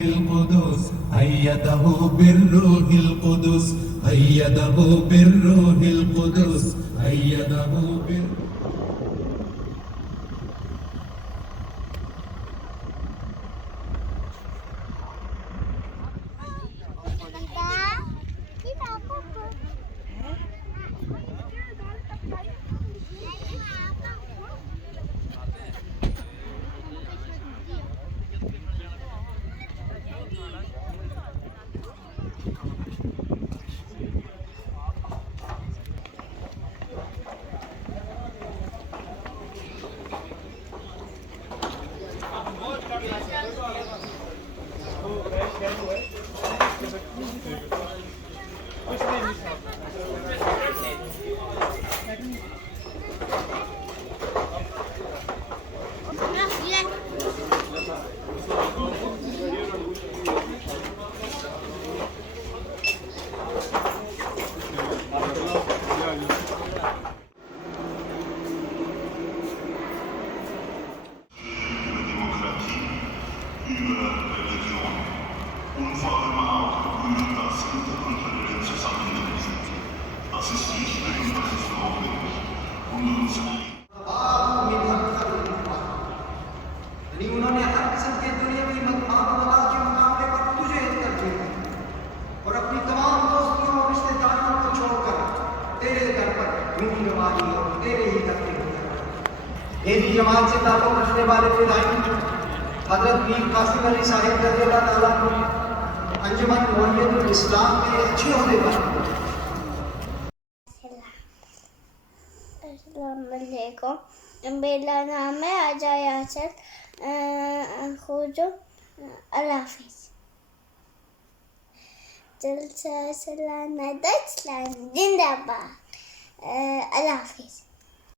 القدس أيده بالروح القدس أيده بالروح القدس أيده بالروح उन्होंने हर किस्म के दुनियावी मकाम के मुकाबले पर तुझे तरजीह दी और अपनी तमाम दोस्तियों और रिश्तेदारों को छोड़कर तेरे दर पर ढूंढ वाली और तेरे ही दर पे तेरी जमात से ताल्लुक रखने वाले फिदाई हजरत मीर कासिम अली साहिब रज़ियल्लाहु ताला अन्हु अंजुमन मुअव्विदुल इस्लाम के अच्छे होने पर अस्सलाम वालेकुम। मेरा नाम है अजा यासर खोजो। अल्लाह हाफिज। जलसा सलाना दस्तान जिंदाबाद। अल्लाह हाफिज।